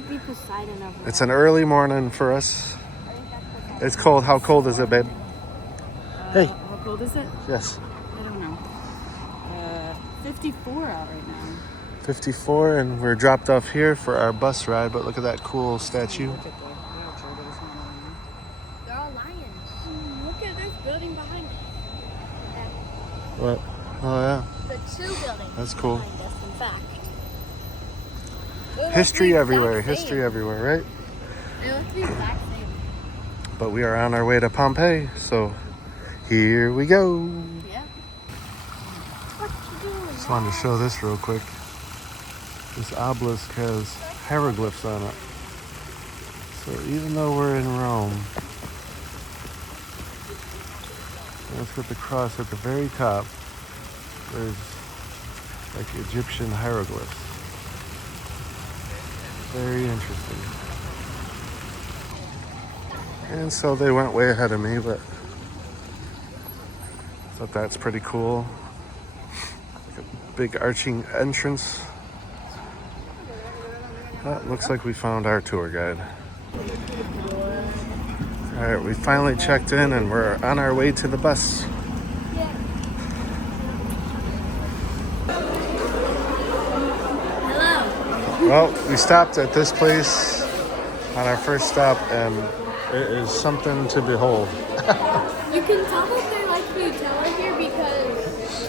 might be Poseidon over there. It's an early morning for us. It's cold. How cold is it, babe? Hey. How cold is it? Yes. I don't know. 54 out right now. 54, and we're dropped off here for our bus ride, but look at that cool statue. Look at the miniature. They're all lions. Look at this building behind us. What? Oh, yeah. The two buildings. That's cool. Behind us, in fact. History everywhere. History everywhere, right? They look the exact same. But we are on our way to Pompeii, so here we go. Yeah. What you doing? Just wanted to show this real quick. This obelisk has hieroglyphs on it. So even though we're in Rome, let's get the cross at the very top. There's like Egyptian hieroglyphs. Very interesting. And so they went way ahead of me, but I thought that's pretty cool. Like a big arching entrance. That looks like we found our tour guide. All right, we finally checked in and we're on our way to the bus. Hello. Well, we stopped at this place on our first stop, and it is something to behold. You can tell that they like Nutella here because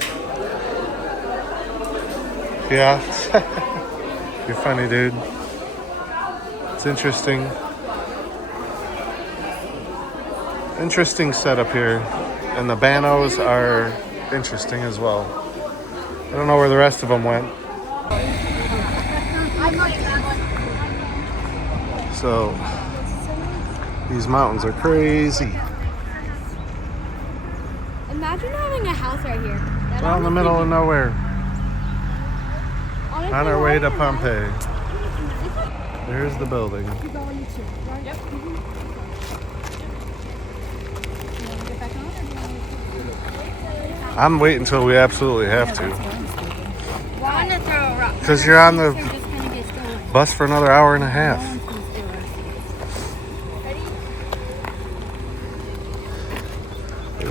Yeah. You're funny, dude. It's interesting. Interesting setup here. And the Banos are interesting as well. I don't know where the rest of them went. So, these mountains are crazy. imagine having a house right here. Out in the middle of nowhere. On our way to Pompeii. There's the building. Yep. I'm waiting until we absolutely have to. I'm gonna throw a rock. Because you're on the They're just gonna get stolen. bus for another hour and a half.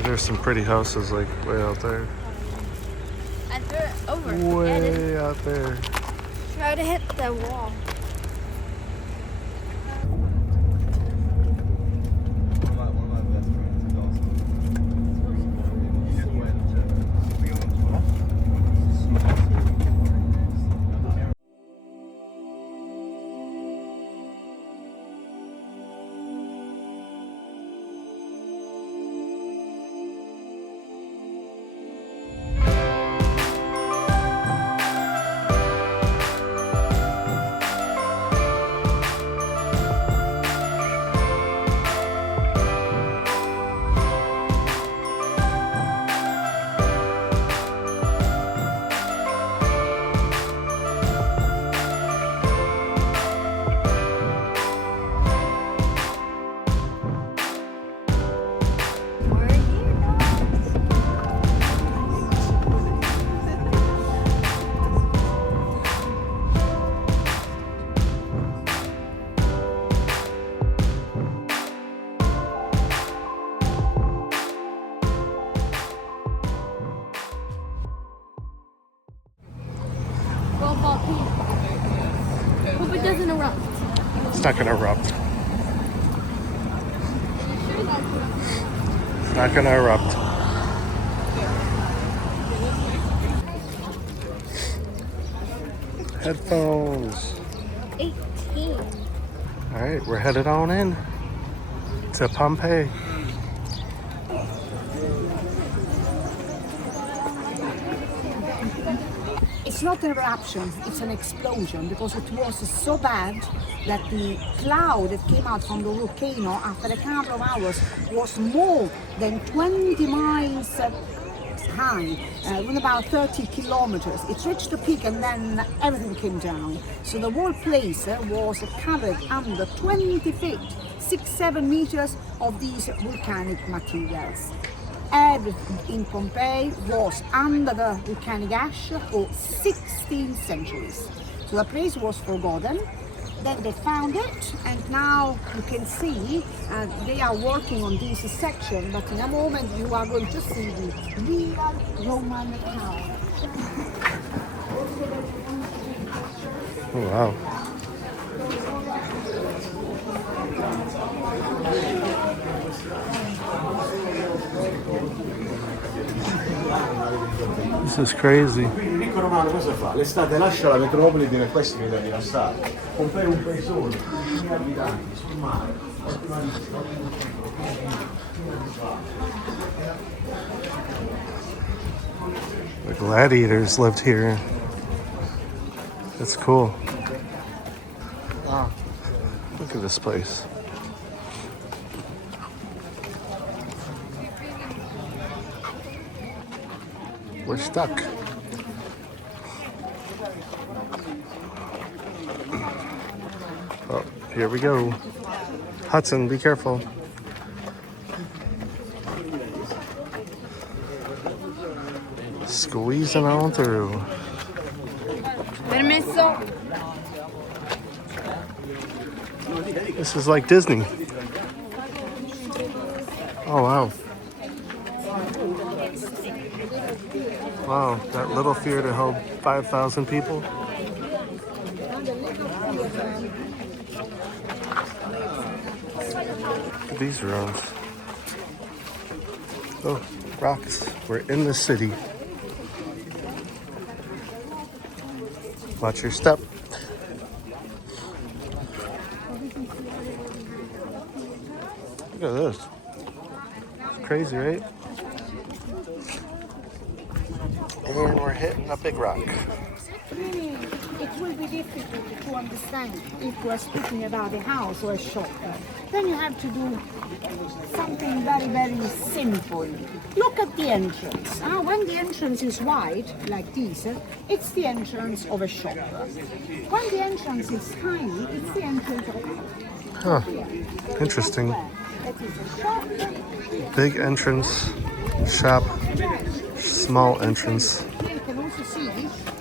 There's some pretty houses like way out there. I threw it over. Way out there. Try to hit the wall. Hope it doesn't erupt. It's not gonna erupt. It's not gonna erupt. Headphones. 18. All right, we're headed on in to Pompeii. It's not an eruption, it's an explosion, because it was so bad that the cloud that came out from the volcano after a couple of hours was more than 20 miles high, with about 30 kilometers. It reached the peak and then everything came down. So the whole place was covered under 20 feet, 6-7 meters of these volcanic materials. Everything in Pompeii was under the volcanic ash for 16 centuries. So the place was forgotten, Then they found it, and now you can see they are working on this section, but in a moment you are going to see the real Roman tower. Oh, wow. This is crazy. Il ricco romano cosa fa? L'estate lascia la metropoli e viene qua e si vede a rilassare. Pompei un paesone, 10.000 abitanti, sul mare, ottima vista. The gladiators lived here. That's cool. Wow. Look at this place. We're stuck. Oh, here we go. Hudson, be careful. Squeezing on through. Permesso. This is like Disney. Oh, wow. Wow, that little theater held 5,000 people. Look at these rooms. Oh, rocks. We're in the city. Watch your step. Look at this. It's crazy, right? And we're hitting a big rock. Really, it will be difficult to understand if we are speaking about a house or a shop. Then you have to do something very, very simple. Look at the entrance. When the entrance is wide, like this, it's the entrance of a shop. When the entrance is tiny, it's the entrance of a house. Huh. Interesting. That is a shop. Big entrance, shop, small entrance. You can also see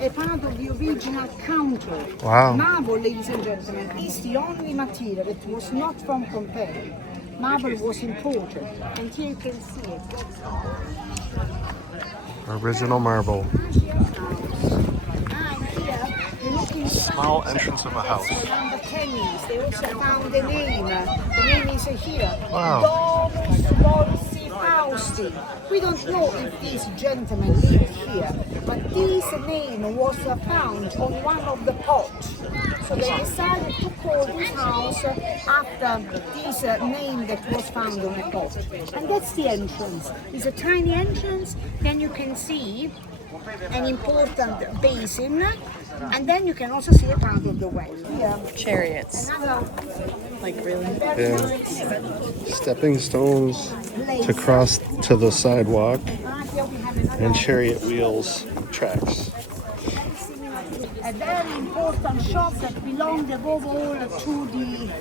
a part of the original counter. Wow. Marble, ladies and gentlemen, is the only material that was not from Pompeii. Marble was imported, and here you can see it. Original marble. And here, you look inside. Small entrance of a house. Around the pennies, they also found the name. The name is here. Wow. Domus Volsi Fausti. We don't know if this gentleman lived here, but this name was found on one of the pots. So they decided to call this house after this name that was found on a pot. And that's the entrance. It's a tiny entrance, then you can see an important basin, and then you can also see a part of the well. Here, Chariots. another Like really? Yeah. Stepping stones to cross to the sidewalk and chariot wheels tracks. a very important shop that belonged above all to the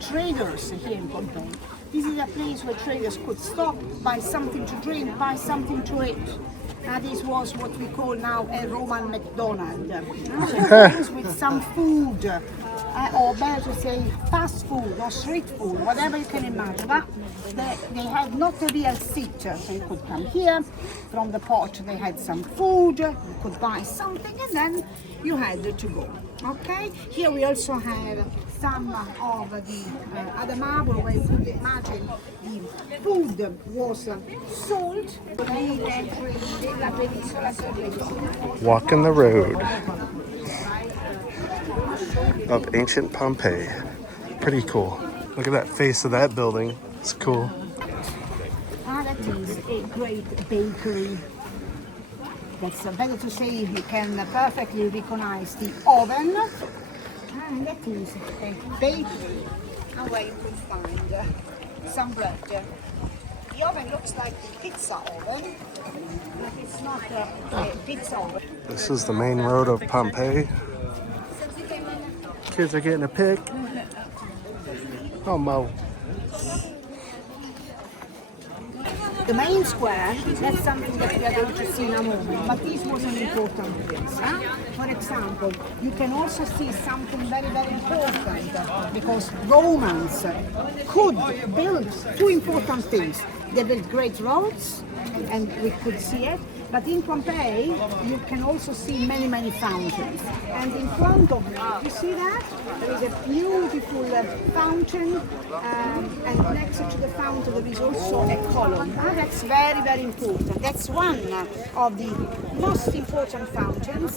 traders here in Pompeii. This is a place where traders could stop, buy something to drink, buy something to eat. This was what we call now a Roman McDonald's. A place with some food, or better to say fast food or street food, whatever you can imagine. But they had not a real seat, so you could come here from the pot. They had some food, you could buy something, and then you had to go. Okay, here we also have some of the other marble where you could imagine the food was sold. Walking the road of ancient Pompeii. Pretty cool. Look at that face of that building. It's cool. That is a great bakery. That's better to say you can perfectly recognize the oven. And that is a bakery where you can find some bread. The oven looks like the pizza oven, but it's not a pizza oven. This is the main road of Pompeii. Kids are getting a pic. Oh, Mo. The main square, that's something that we are going to see in a moment, but this was an important place. For example, you can also see something very, very important, because Romans could build two important things. They built great roads, and we could see it. But in Pompeii, you can also see many, many fountains. And in front of me, you see that? There is a beautiful fountain, and next to the fountain there is also a column. That's very, very important. That's one of the most important fountains.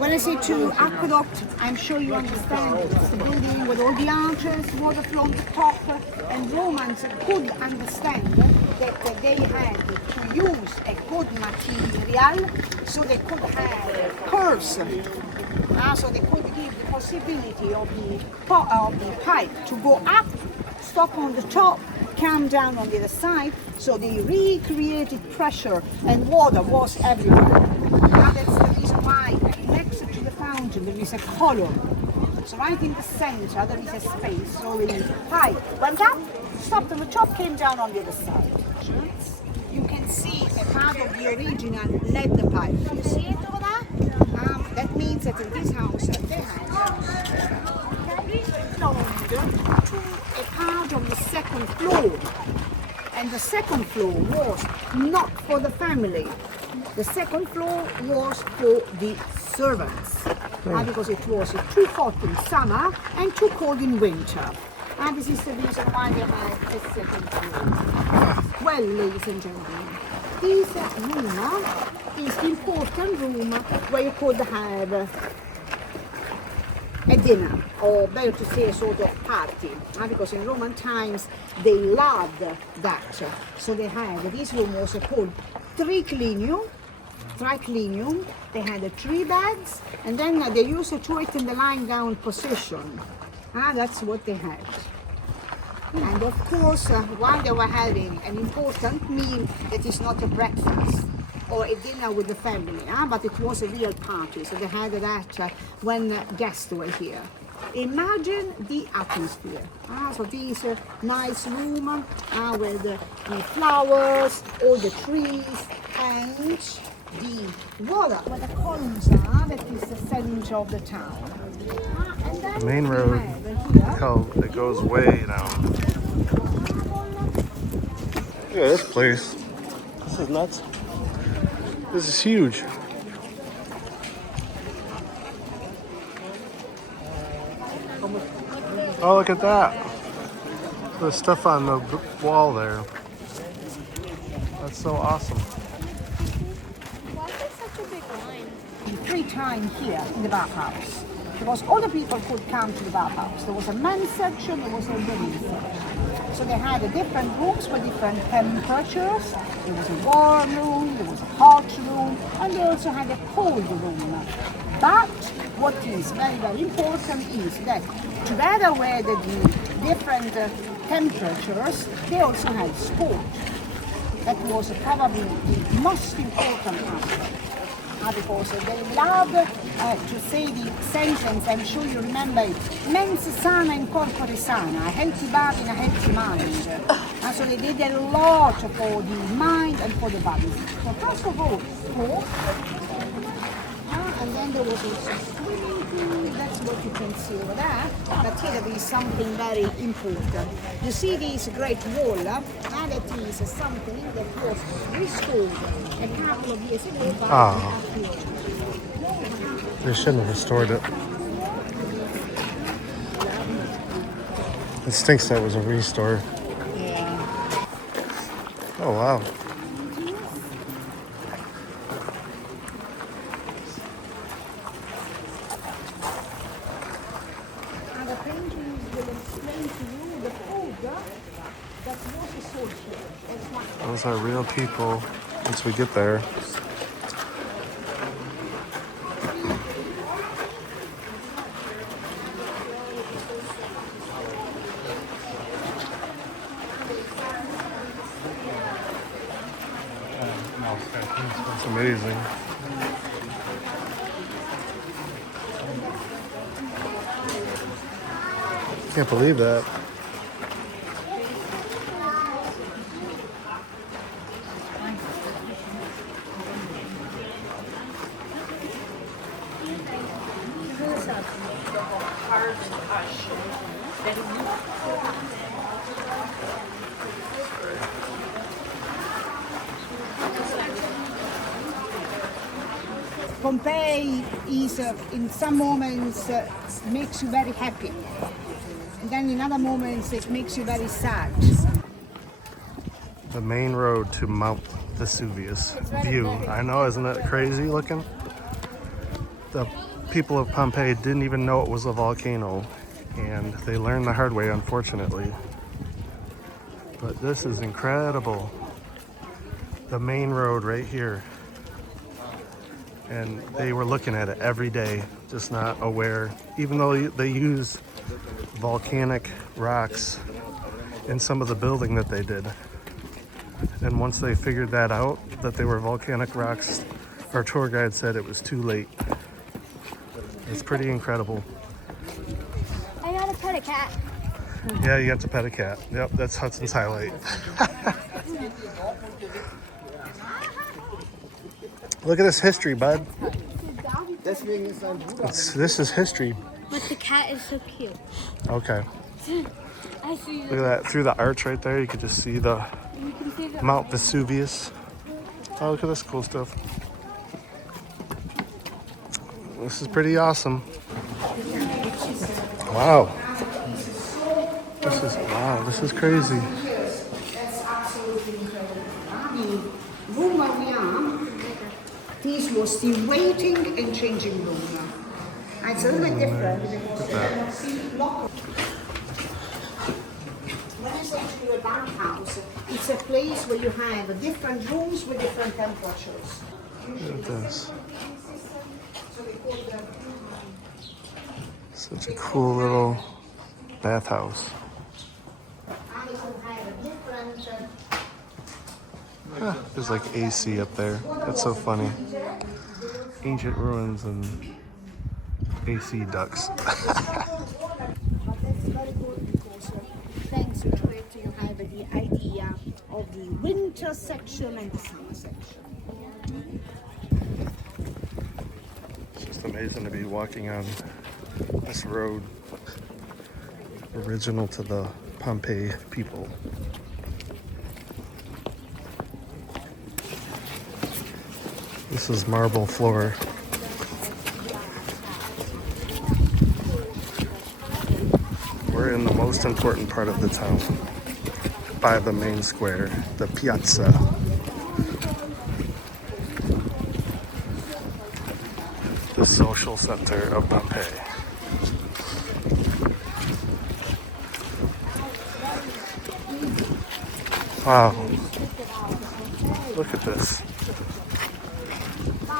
When I say to aqueduct, I'm sure you understand it's the building with all the arches, water from the top, and Romans could understand that they had to use a good material, so they could have curves, so they could give the possibility of the pipe to go up, stop on the top, come down on the other side, so they recreated pressure and water was everywhere. That's the reason why next to the fountain there is a column. So right in the center there is a space, so the pipe went up, stopped on the top, came down on the other side. You can see a part of the original lead pipe. You see it over there? That means that in this house they belonged to a part of the second floor. And the second floor was not for the family. The second floor was for the servants. Because it was too hot in summer and too cold in winter. And this is the reason why they have a second floor. Well, ladies and gentlemen, this room is the important room where you could have a dinner, or better to say a sort of party, because in Roman times they loved that. So they had, this room was called triclinium. They had 3 beds, and then they used to do it in the lying down position. That's what they had. And of course, while they were having an important meal that is not a breakfast or a dinner with the family, but it was a real party, so they had that when guests were here. Imagine the atmosphere. So this nice room with the flowers, all the trees, and the water where the columns are, that is the center of the town. And then The main road, it goes way down. Look at this place. This is nuts. This is huge. Oh, look at that. There's stuff on the wall there. That's so awesome. Why is there such a big line? Free time here in the bathhouse, because all the people could come to the bathhouse. There was a men's section, there was a women's section. So they had different rooms for different temperatures. There was a warm room, there was a hot room, and they also had a cold room. But what is very, very important is that together with the different temperatures, they also had sport. That was probably the most important aspect. Because they love to say the sentence, I'm sure you remember it, mens sana in corpore sana, a healthy body in a healthy mind. So they did a lot for the mind and for the body. So first of all, sport, and then there was also swimming pool, that's what you can see over there. But here there is something very important. You see this great wall, that is something that was restored a couple of years ago by the archaeologists. They shouldn't have restored it. It stinks that it was a restore. Yeah. Oh, wow. And the paintings will explain to you the food that was associated. That's one. Those are real people once we get there. It's amazing. Can't believe that. Pompeii is, in some moments, makes you very happy. And then in other moments, it makes you very sad. The main road to Mount Vesuvius view. I know, isn't it crazy looking? The people of Pompeii didn't even know it was a volcano, and they learned the hard way, unfortunately. But this is incredible. The main road right here. And they were looking at it every day, just not aware, even though they use volcanic rocks in some of the building that they did. And once they figured that out, that they were volcanic rocks, our tour guide said it was too late. It's pretty incredible. I got to pet a cat. Yeah, you got to pet a cat. Yep, that's Hudson's highlight. Look at this history, bud. This is history. But the cat is so cute. Okay. I see. Look at that. Through the arch right there, you can just see the You can see the Mount Vesuvius. Oh, look at this cool stuff. This is pretty awesome. Wow. This is crazy. That's absolutely incredible. The room where we are, this was the waiting and changing room. It's a little bit different because when I say to you a bathhouse, it's a place where you have different rooms with different temperatures. Look at this. Such a cool little bathhouse. And you can have a different There's like AC up there. That's so funny. Ancient ruins and AC ducts. But that's very good because thanks to it you have the idea of the winter section and the summer section. It's just amazing to be walking on this road, original to the Pompeii people. This is marble floor. We're in the most important part of the town, by the main square, the piazza. The social center of Pompeii. Wow. Look at this.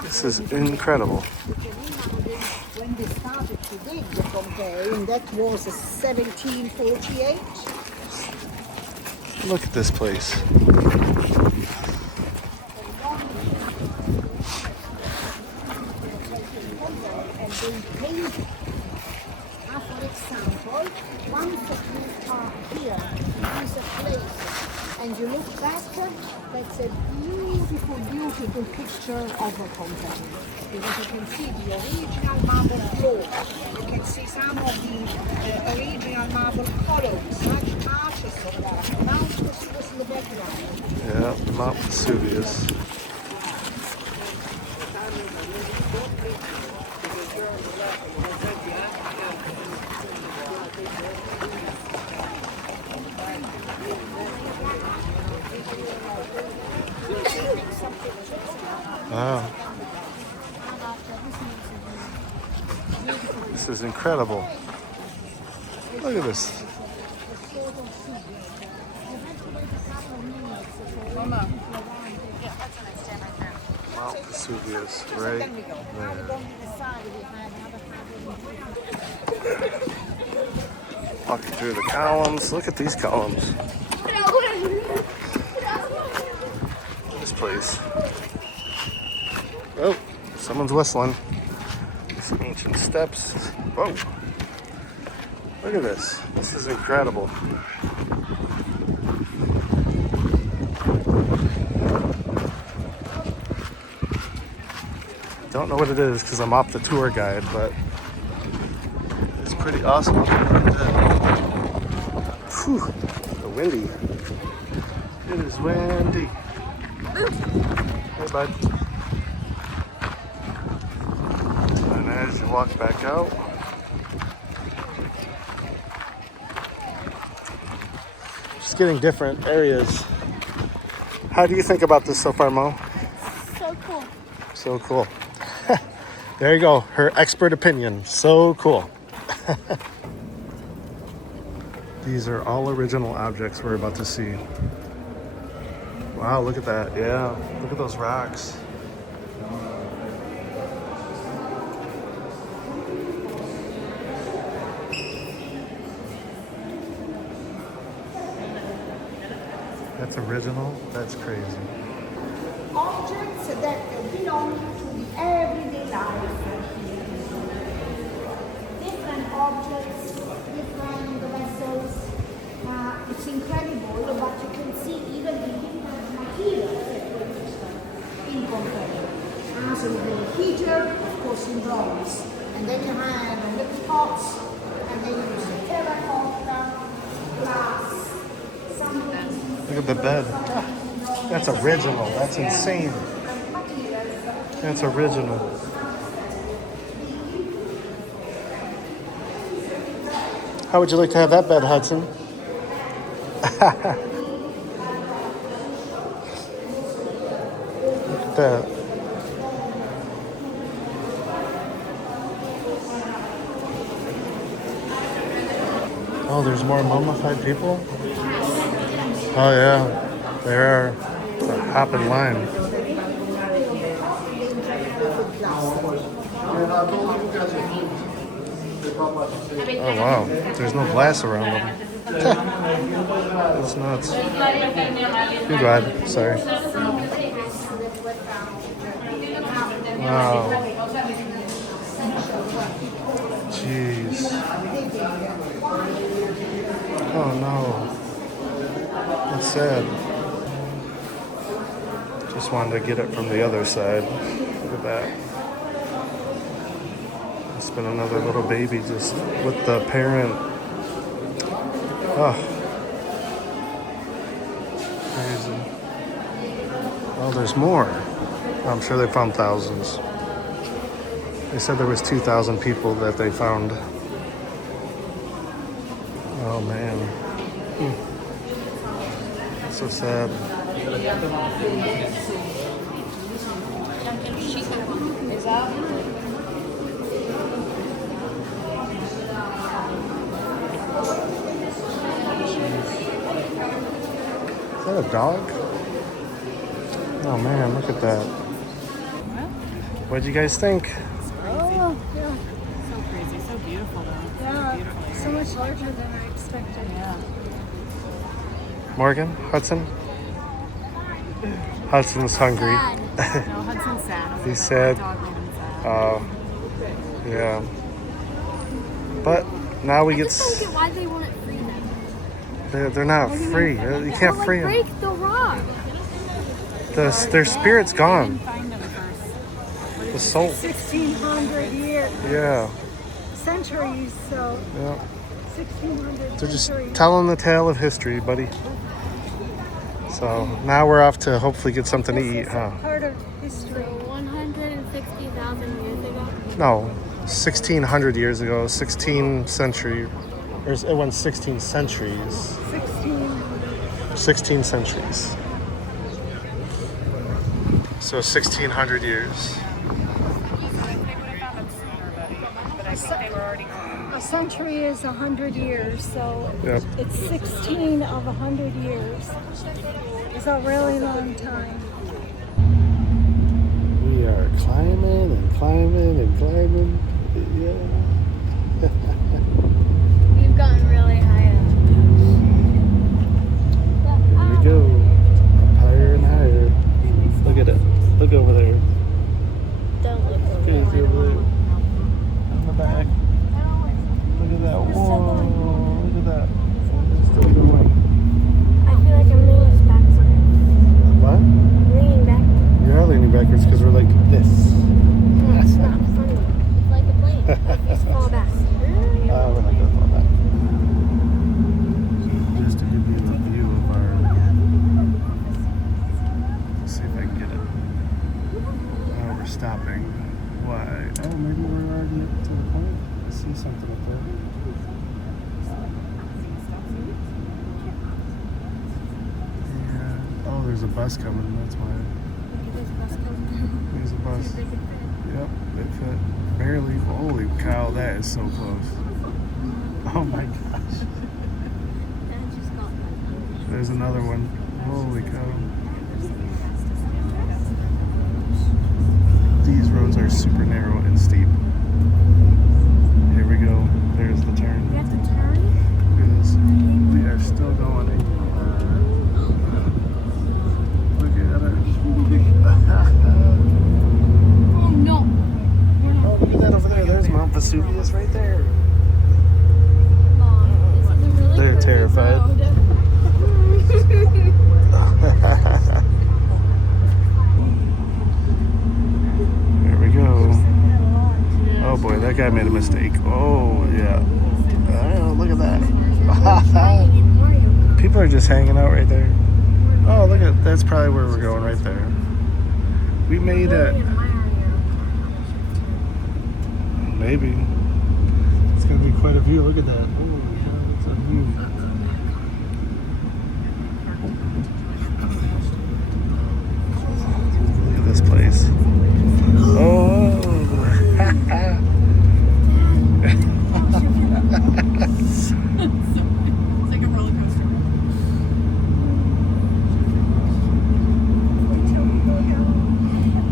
This is incredible. When they started to dig the Pompeii, and that was 1748. Look at this place. And they painted. Now, for example, once you are here, there is a place, and you look back, that's a beautiful, beautiful picture of a Pompeii. Because you can see the original marble floor, you can see some of the original marble columns, such arches over there. Mount Vesuvius in the background. Yeah, Mount Vesuvius. Wow. This is incredible. Look at this. Mount Vesuvius, right Then we go. Now we there. go to the side, we have another part. Walking through the columns. Look at these columns. This place. Oh, someone's whistling. Some ancient steps. Whoa. Look at this. This is incredible. Don't know what it is because I'm off the tour guide, but it's pretty awesome. Whew, the windy. It is windy. Hey, bud. you walk back out. Just getting different areas. How do you think about this so far, Mo? So cool. So cool. There you go. Her expert opinion. So cool. These are all original objects we're about to see. Wow, look at that. Yeah, look at those rocks. That's original. That's crazy. Objects that belong to the everyday life. Different objects, different vessels. It's incredible, but you can see even the different materials that were used in Pompeii. So you have a heater, of course, in bronze, and then you have little pots, and then you use the terracotta, glass, something. Look at the bed. That's original. That's insane. That's original. How would you like to have that bed, Hudson? Look at that. Oh, there's more mummified people? Oh yeah, there are. It's a hopping line. Oh wow, there's no glass around them. That's nuts. You go ahead, sorry. Wow. Jeez. Oh no. That's sad. Just wanted to get it from the other side. Look at that. It's been another little baby just with the parent. Oh. Crazy. Oh, there's more. I'm sure they found thousands. They said there was 2,000 people that they found. Oh man. That's so sad. Is that a dog? Oh man, look at that. What'd you guys think? Oh, yeah. So crazy, so beautiful though. Yeah, so much larger than I expected. Yeah. Morgan? Hudson? Hudson's hungry. No, Hudson's sad. He's sad. Dog made him sad. Yeah. But now we I get. just don't get why they wouldn't free them. They're not free. You can't Well, free them. break the rock. Their spirit's I gone. didn't find them first. The soul. 1,600 years, Yeah. centuries, so Yeah. 1,600 They're just centuries. telling the tale of history, buddy. So now we're off to hopefully get something to This eat, is huh? part of history. 160,000 years ago. No, 1,600 years ago, 16th century. It went 16 centuries. 16 centuries. So 1,600 years. A century is 100 years, so Yep. it's 16 of 100 years. It's a really long time. We are climbing and climbing and climbing. Yeah. We've gotten really high up. Here we go. Up higher and higher. Look at it. Look over there. Don't look over Okay, see there. over there. On the back. Look at that. Whoa. Look at that. It's still going. I feel like I'm leaning backwards. What? I'm leaning back. You are leaning backwards because we're like this. That's not funny. It's like a plane. Like this fall back. there's a bus coming. That's why. There's a bus coming. There's a bus. They can fit. Yep, it fit. Barely. Holy cow, that is so close. Oh my gosh. And she's got that. There's another one. Holy cow. These roads are super narrow and steep. Here we go. There's the turn. We have to turn. Look at this. We are still going. Look at it. Oh no. Oh, look at that over there. There's Mount Vesuvius right there. Mom, this is a really They're curvy terrified. road. There we go. Oh boy, that guy made a mistake. Oh yeah. Oh, look at that. People are just hanging out right there. Oh, look at that's probably where we're going right there. We made it. Maybe. It's gonna be quite a view. Look at that. Holy cow, that's a view. Look at this place. Oh. It's like a roller coaster.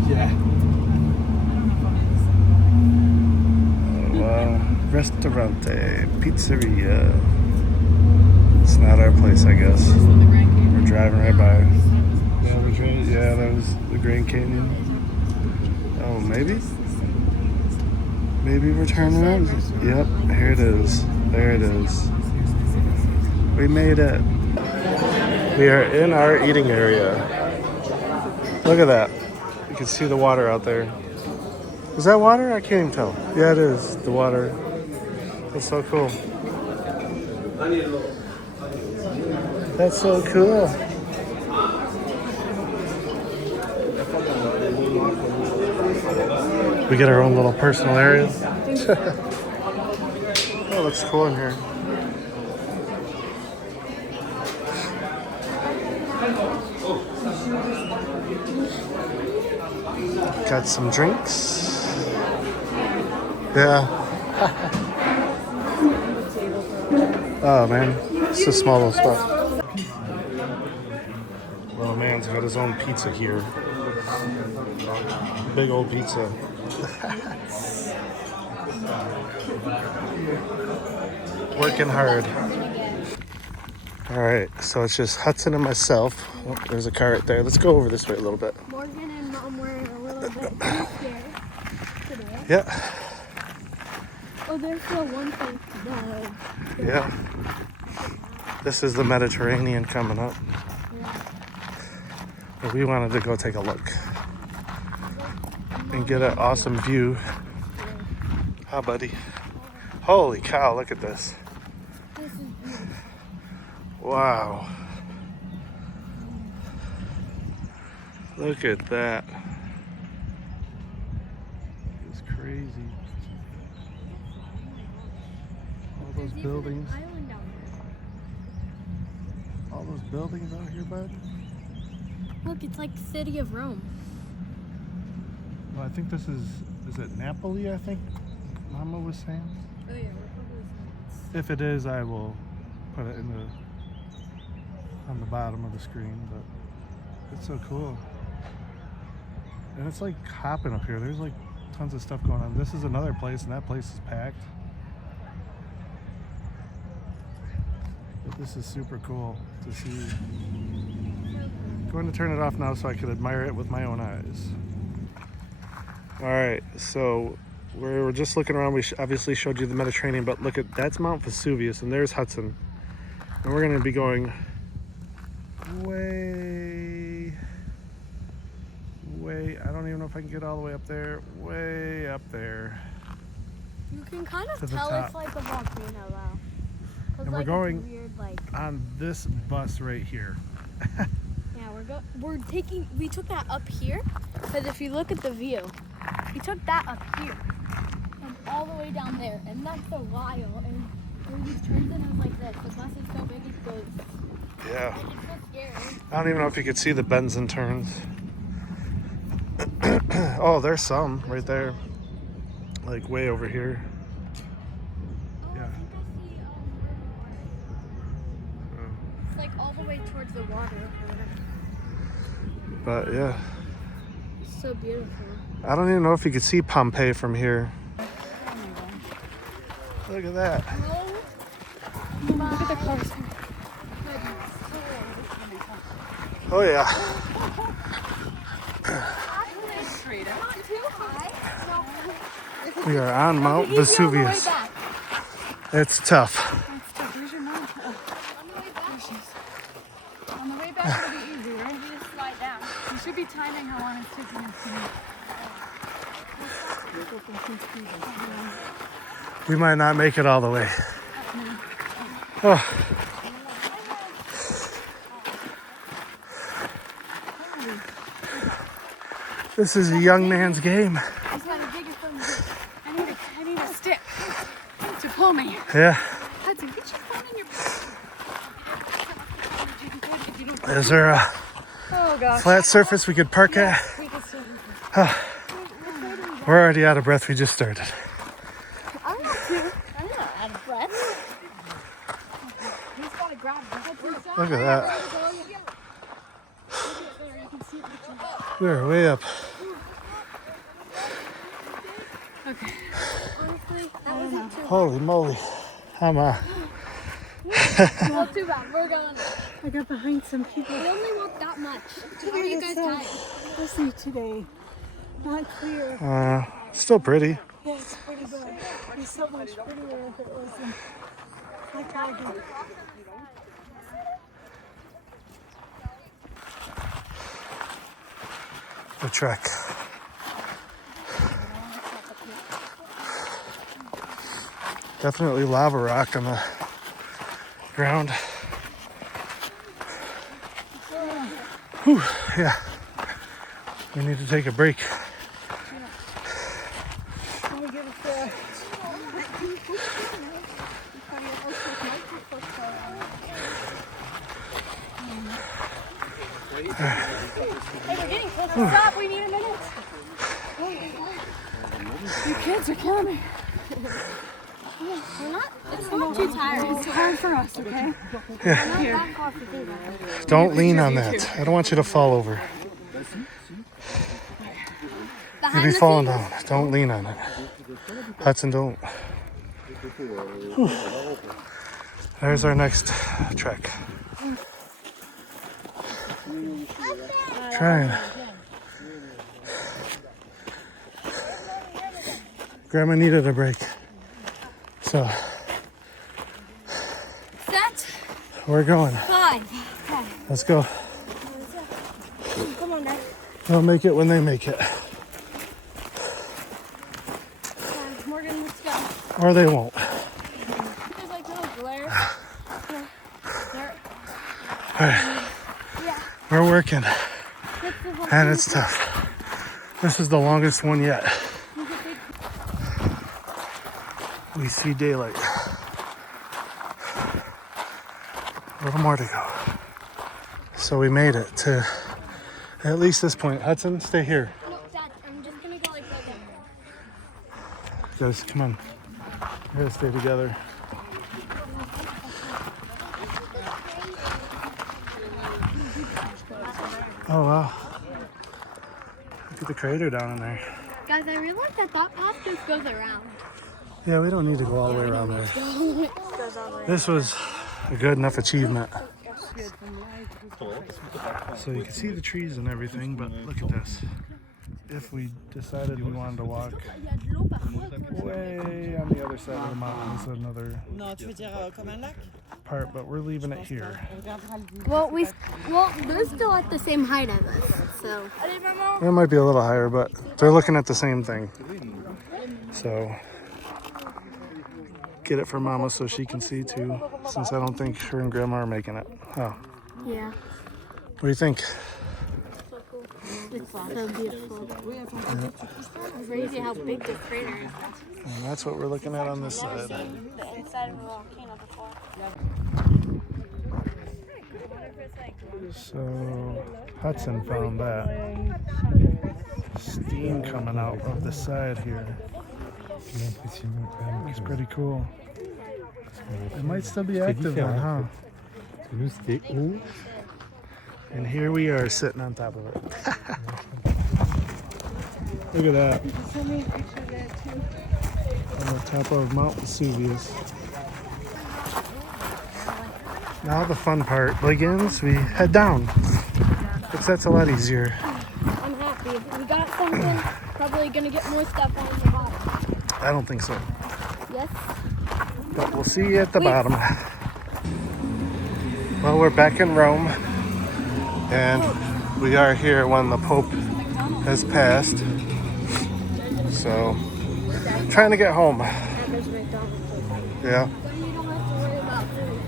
Yeah. Restaurante, pizzeria. It's not our place, I guess. We're driving right by. Yeah, that was the Grand Canyon. Oh, maybe? Maybe we're turning around. Yep, here it is. There it is. We made it. We are in our eating area. Look at that. You can see the water out there. Is that water? I can't even tell. Yeah, it is. The water. That's so cool. That's so cool. We get our own little personal area. Oh, it looks cool in here. Got some drinks. Yeah. Oh man, it's a small little spot. Little man's got his own pizza here. Big old pizza. Working hard. All right, so it's just Hudson and myself. Oh, there's a car right there. Let's go over this way a little bit. Morgan and Mom were a little bit scared today. Yeah, Oh, there's still one thing today. yeah. This is the Mediterranean coming up. But we wanted to go take a look and get an awesome view. Hi, buddy. Holy cow, look at this. This is beautiful. Wow. Look at that. It's crazy. All those There's even buildings. an island down there. All those buildings out here, bud. Look, it's like the city of Rome. Well, I think this is it Napoli, I think Mama was saying? Oh yeah, we're probably. If it is, I will put it on the bottom of the screen, but it's so cool. And it's like hopping up here. There's like tons of stuff going on. This is another place, and that place is packed. But this is super cool to see. I'm going to turn it off now so I can admire it with my own eyes. All right, so we're just looking around. We obviously showed you the Mediterranean, but look at that's Mount Vesuvius, and there's Hudson. And we're going to be going way, I don't even know if I can get all the way up there, way up there. You can kind To of the tell top. it's like a volcano though. 'Cause, And we're like, going it's weird, like, on this bus right here. yeah, we took that up here because if you look at the view, we took that up here and all the way down there, and that's a while. And it just turns in like this. The bus is so big it goes Yeah. It's so scary. I don't even know if you could see the bends and turns. Oh, there's some right there. Like way over here. Oh, Yeah. I think I see It's like all the way towards the water over there. But yeah. It's so beautiful. I don't even know if you could see Pompeii from here. Look at that. Look at the cars. Oh yeah. We are on Mount Vesuvius. It's tough. Where's your mom? On the way back, it'll be easy, right? You just slide down. You should be timing how long it's taking us to meet. We might not make it all the way. Oh. This is a young man's game. He's got a bigger phone. I need a stick to pull me. Yeah. Hudson, get your phone in your pocket. Is there a Oh gosh. flat surface we could park at? We can still We're already out of breath. We just started. I'm not out of breath. He's got to grab the Look at that. We're way up. Okay. Honestly, that wasn't too Holy moly. I'm Not too bad. We're going. I got behind some people. We only walked that much. How are you guys tired? Busy today. Not clear. still pretty. Yeah, it's pretty good. It's so much prettier if it wasn't like I do. The trek. Definitely lava rock on the ground. Whew, yeah. We need to take a break. Hey, we're getting close to stop. We need a minute. You kids are killing me. We're not. It's not too tired. It's hard for us, okay? We're not that far from here. Don't lean on that. I don't want you to fall over. You'll Behind be the falling scenes. down. Don't lean on it. Hudson, don't. Whew. There's our next trek. Trying. Grandma needed a break. So Set. we're going. 5. Let's go. Come on, Dad. They'll make it when they make it. Morgan, let's go. Or they won't. There's like little glare. There. Alright. We're working. And it's tough. This is the longest one yet. We see daylight. A little more to go. So we made it to at least this point. Hudson, stay here. No, Dad, I'm just gonna go like right there. Guys, come on. We're gonna stay together. Oh wow. Look at the crater down in there. Guys, I realized that path just goes around. Yeah, we don't need to go all the way around there. This was a good enough achievement. So you can see the trees and everything, but look at this. If we decided we wanted to walk way on the other side of the mountain, this is another part, but we're leaving it here. Well, they're still at the same height as us, so. It might be a little higher, but they're looking at the same thing. So get it for Mama so she can see too, since I don't think her and Grandma are making it. Oh, Yeah. what do you think? It's so beautiful. It's crazy how big the crater is. And that's what we're looking at on this side. The inside of a volcano before. So Hudson found that. Steam coming out of the side here. It's pretty cool. It might still be active then, huh? And here we are sitting on top of it. Look at that. On the top of Mount Vesuvius. Now the fun part begins. We head down. Because that's a lot easier. I'm happy. We got something. Probably gonna get more stuff on the bottom. I don't think so. Yes? But we'll see you at the bottom. Well, we're back in Rome. And we are here when the Pope has passed. So, trying to get home. Yeah. Then you don't have to worry about food.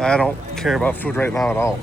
I don't care about food right now at all.